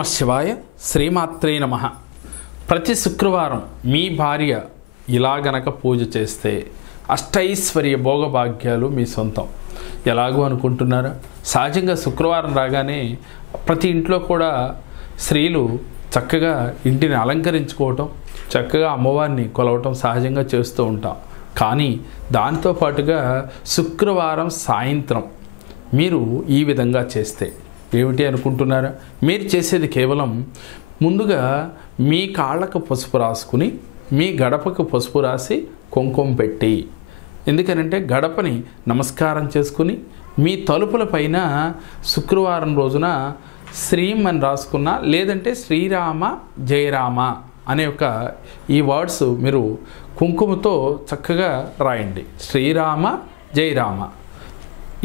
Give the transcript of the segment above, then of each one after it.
నమ శివాయ శ్రీమాత్రే నమః. ప్రతి శుక్రవారం మీ భార్య ఇలా గనక పూజ చేస్తే అష్టైశ్వర్య భోగభాగ్యాలు మీ సొంతం. ఎలాగో అనుకుంటున్నారా? సహజంగా శుక్రవారం రాగానే ప్రతి ఇంట్లో కూడా స్త్రీలు చక్కగా ఇంటిని అలంకరించుకోవటం, చక్కగా అమ్మవారిని కొలవటం సహజంగా చేస్తూ ఉంటాం. కానీ దానితో పాటుగా శుక్రవారం సాయంత్రం మీరు ఈ విధంగా చేస్తే ఏమిటి అనుకుంటున్నారా? మీరు చేసేది కేవలం ముందుగా మీ కాళ్ళకు పసుపు రాసుకుని మీ గడపకు పసుపు రాసి కుంకుమ పెట్టి, ఎందుకనంటే గడపని నమస్కారం చేసుకుని మీ తలుపుల పైన శుక్రవారం రోజున శ్రీం అని రాసుకున్నా, లేదంటే శ్రీరామ జయరామ అనే ఒక ఈ వర్డ్స్ మీరు కుంకుమతో చక్కగా రాయండి. శ్రీరామ జయరామ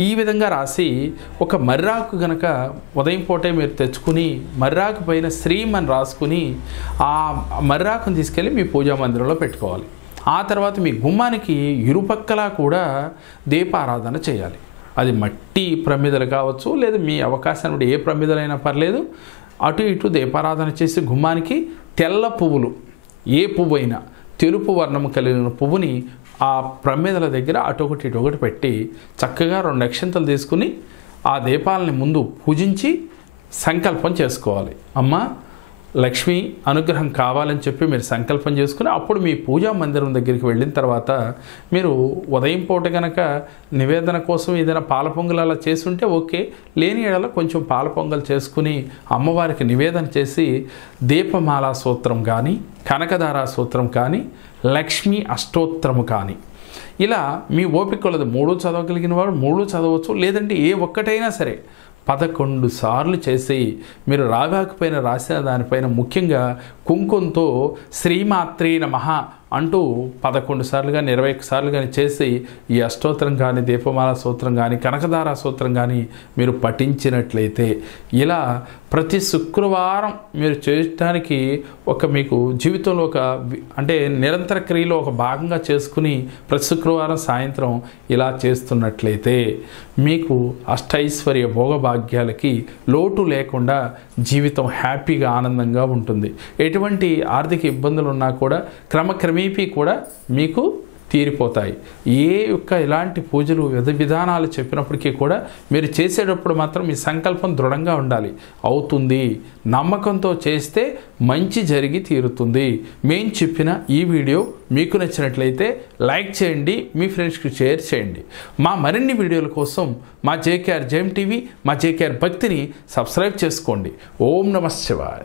ఈ విధంగా రాసి ఒక మర్రాకు గనక ఉదయం పూటే మీరు తెచ్చుకుని మర్రాకు పైన శ్రీం అని రాసుకుని ఆ మర్రాకును తీసుకెళ్ళి మీ పూజా మందిరంలో పెట్టుకోవాలి. ఆ తర్వాత మీ గుమ్మానికి ఇరుపక్కలా కూడా దీపారాధన చేయాలి. అది మట్టి ప్రమిదలు కావచ్చు, లేదా మీ అవకాశాన్ని బట్టి ఏ ప్రమిదలైనా పర్లేదు. అటు ఇటు దీపారాధన చేసి గుమ్మానికి తెల్ల పువ్వులు, ఏ పువ్వు అయినా తెలుపు వర్ణము కలిగిన పువ్వుని ఆ ప్రమిదల దగ్గర అటొకటి ఇటొకటి పెట్టి చక్కగా 2 అక్షంతలు తీసుకుని ఆ దీపాలని ముందు పూజించి సంకల్పం చేసుకోవాలి. అమ్మ లక్ష్మి అనుగ్రహం కావాలని చెప్పి మీరు సంకల్పం చేసుకుని అప్పుడు మీ పూజా మందిరం దగ్గరికి వెళ్ళిన తర్వాత మీరు ఉదయం పూట కనుక నివేదన కోసం ఏదైనా పాల పొంగల్ అలా చేసుంటే ఓకే, లేని ఏడల కొంచెం పాల పొంగల్ చేసుకుని అమ్మవారికి నివేదన చేసి దీపమాలా సూత్రం కానీ, కనకధారా సూత్రం కానీ, లక్ష్మీ అష్టోత్తరము కానీ, ఇలా మీ ఓపిక కొలది 3 చదవగలిగిన వారు 3 చదవచ్చు, లేదంటే ఏ ఒక్కటైనా సరే 11 సార్లు చేసి మీరు రాగాకపోయిన రాసిన దానిపైన ముఖ్యంగా కుంకుమతో శ్రీమాత్రే నమః అంటూ 11 సార్లు కానీ 21 సార్లు కానీ చేసి ఈ అష్టోత్తరం కానీ, దీపమాల సూత్రం కానీ, కనకధారా సూత్రం కానీ మీరు పఠించినట్లయితే ఇలా ప్రతి శుక్రవారం మీరు చేయడానికి ఒక మీకు జీవితంలో ఒక అంటే నిరంతర క్రియలో ఒక భాగంగా చేసుకుని ప్రతి శుక్రవారం సాయంత్రం ఇలా చేస్తున్నట్లయితే మీకు అష్టైశ్వర్య భోగభాగ్యాలకి లోటు లేకుండా జీవితం హ్యాపీగా ఆనందంగా ఉంటుంది. ఎటువంటి ఆర్థిక ఇబ్బందులు ఉన్నా కూడా క్రమక్రమేపీ కూడా మీకు తీరిపోతాయి. ఇలాంటి పూజలు విధానాలు చెప్పినప్పటికీ కూడా మీరు చేసేటప్పుడు మాత్రం మీ సంకల్పం దృఢంగా ఉండాలి. అవుతుంది, నమ్మకంతో చేస్తే మంచి జరిగి తీరుతుంది. మేము చెప్పిన ఈ వీడియో మీకు నచ్చినట్లయితే లైక్ చేయండి, మీ ఫ్రెండ్స్కి షేర్ చేయండి. మా మరిన్ని వీడియోల కోసం మా జేకేఆర్ జెమ్ టీవీ, మా జేకేఆర్ భక్తిని సబ్స్క్రైబ్ చేసుకోండి. ఓం నమః శివాయ.